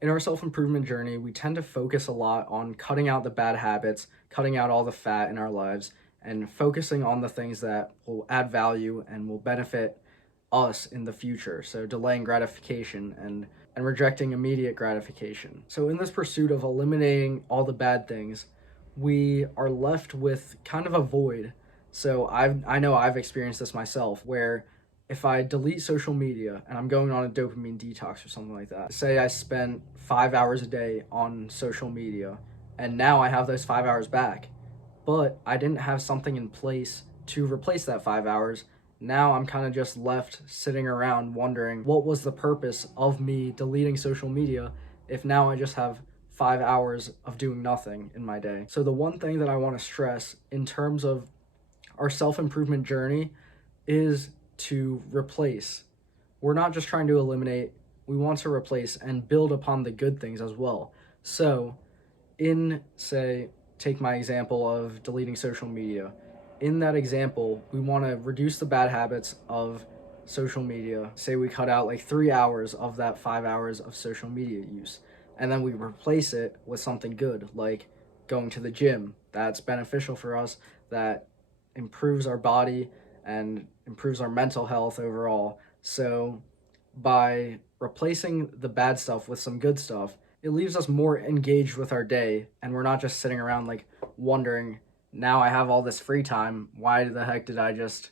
In our self-improvement journey, we tend to focus a lot on cutting out the bad habits, cutting out all the fat in our lives, and focusing on the things that will add value and will benefit us in the future. So delaying gratification and rejecting immediate gratification. So in this pursuit of eliminating all the bad things, we are left with kind of a void. So I know I've experienced this myself where if I delete social media and I'm going on a dopamine detox or something like that, say I spent 5 hours a day on social media and now I have those 5 hours back, but I didn't have something in place to replace that 5 hours. Now I'm kind of just left sitting around wondering what was the purpose of me deleting social media if now I just have 5 hours of doing nothing in my day. So, the one thing that I want to stress in terms of our self improvement journey is to replace. We're not just trying to eliminate, we want to replace and build upon the good things as well. So, say, take my example of deleting social media. In that example, we want to reduce the bad habits of social media. Say we cut out like 3 hours of that 5 hours of social media use, and then we replace it with something good, like going to the gym. That's beneficial for us, that improves our body and improves our mental health overall. So, by replacing the bad stuff with some good stuff, it leaves us more engaged with our day, and we're not just sitting around like wondering, now I have all this free time, why the heck did I just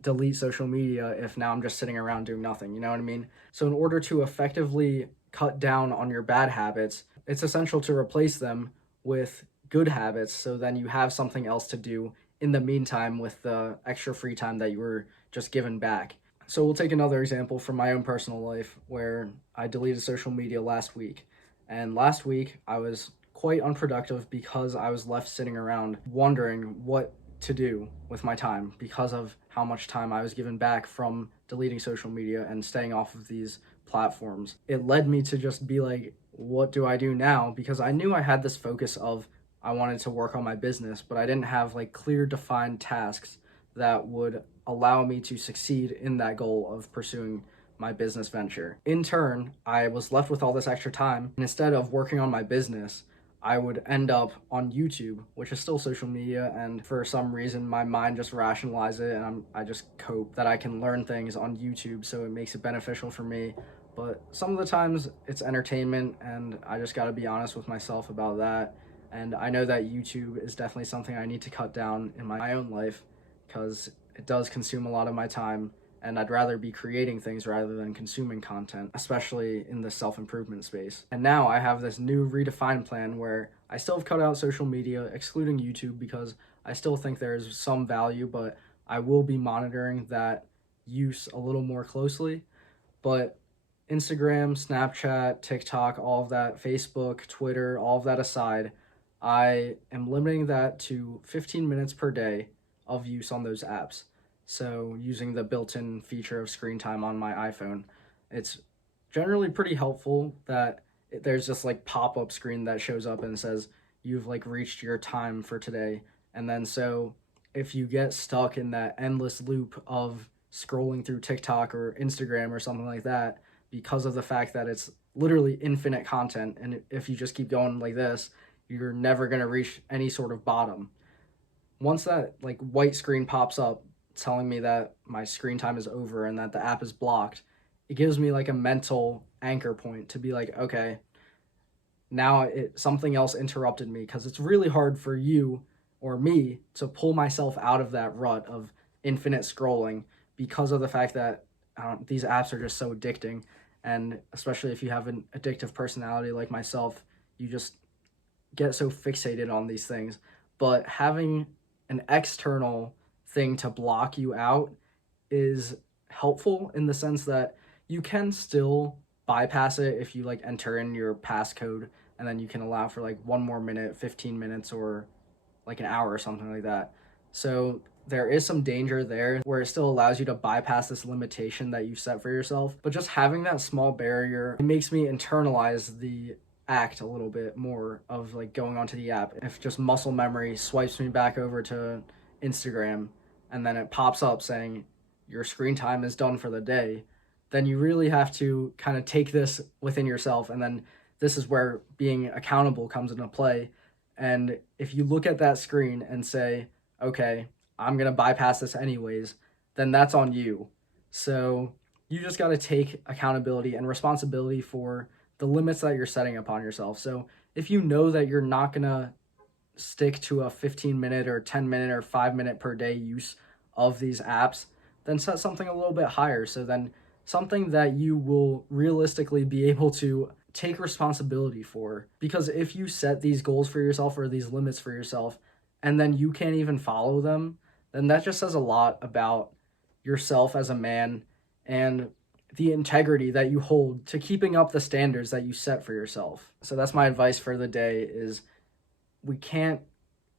delete social media if now I'm just sitting around doing nothing? You know what I mean? So, in order to effectively cut down on your bad habits, it's essential to replace them with good habits so then you have something else to do in the meantime with the extra free time that you were just given back. So we'll take another example from my own personal life where I deleted social media last week. And last week I was quite unproductive because I was left sitting around wondering what to do with my time because of how much time I was given back from deleting social media and staying off of these platforms. It led me to just be like, what do I do now? Because I knew I had this focus of I wanted to work on my business, but I didn't have like clear defined tasks that would allow me to succeed in that goal of pursuing my business venture. In turn, I was left with all this extra time, and instead of working on my business, I would end up on YouTube, which is still social media, and for some reason my mind just rationalizes it, and I just cope that I can learn things on YouTube, so it makes it beneficial for me. But some of the times it's entertainment, and I just gotta be honest with myself about that. And I know that YouTube is definitely something I need to cut down in my own life because it does consume a lot of my time, and I'd rather be creating things rather than consuming content, especially in the self-improvement space. And now I have this new redefined plan where I still have cut out social media, excluding YouTube, because I still think there's some value, but I will be monitoring that use a little more closely. But Instagram, Snapchat, TikTok, all of that, Facebook, Twitter, all of that aside, I am limiting that to 15 minutes per day of use on those apps. So, using the built in feature of screen time on my iPhone, it's generally pretty helpful that there's just like pop up screen that shows up and says, you've like reached your time for today. And then, so if you get stuck in that endless loop of scrolling through TikTok or Instagram or something like that, because of the fact that it's literally infinite content, and if you just keep going like this, you're never going to reach any sort of bottom. Once that like white screen pops up telling me that my screen time is over and that the app is blocked, it gives me like a mental anchor point to be like, okay, now something else interrupted me, because it's really hard for you or me to pull myself out of that rut of infinite scrolling because of the fact that these apps are just so addicting. And especially if you have an addictive personality like myself, you just get so fixated on these things. But having an external thing to block you out is helpful in the sense that you can still bypass it if you like enter in your passcode, and then you can allow for like one more minute, 15 minutes, or like an hour or something like that. So there is some danger there where it still allows you to bypass this limitation that you set for yourself. But just having that small barrier, it makes me internalize the act a little bit more of like going onto the app. If just muscle memory swipes me back over to Instagram and then it pops up saying your screen time is done for the day, then you really have to kind of take this within yourself. And then this is where being accountable comes into play. And if you look at that screen and say, okay, I'm going to bypass this anyways, then that's on you. So you just got to take accountability and responsibility for the limits that you're setting upon yourself. So if you know that you're not going to stick to a 15-minute or 10-minute or 5-minute per day use of these apps, then set something a little bit higher. So then something that you will realistically be able to take responsibility for. Because if you set these goals for yourself or these limits for yourself, and then you can't even follow them, then that just says a lot about yourself as a man and the integrity that you hold to keeping up the standards that you set for yourself. So that's my advice for the day is we can't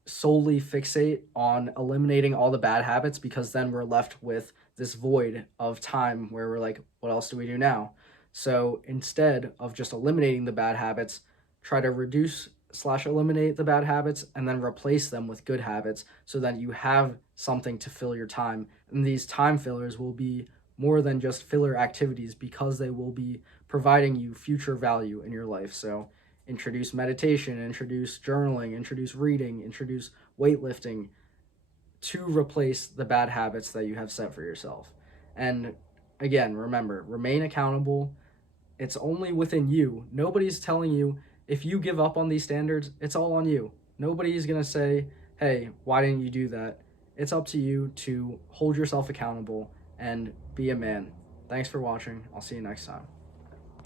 solely fixate on eliminating all the bad habits, because then we're left with this void of time where we're like, what else do we do now? So instead of just eliminating the bad habits, try to reduce/eliminate the bad habits and then replace them with good habits so that you have something to fill your time. And these time fillers will be more than just filler activities because they will be providing you future value in your life. So introduce meditation, introduce journaling, introduce reading, introduce weightlifting to replace the bad habits that you have set for yourself. And again, remember, remain accountable. It's only within you. Nobody's telling you if you give up on these standards, it's all on you. Nobody's going to say, hey, why didn't you do that? It's up to you to hold yourself accountable and be a man. Thanks for watching. I'll see you next time.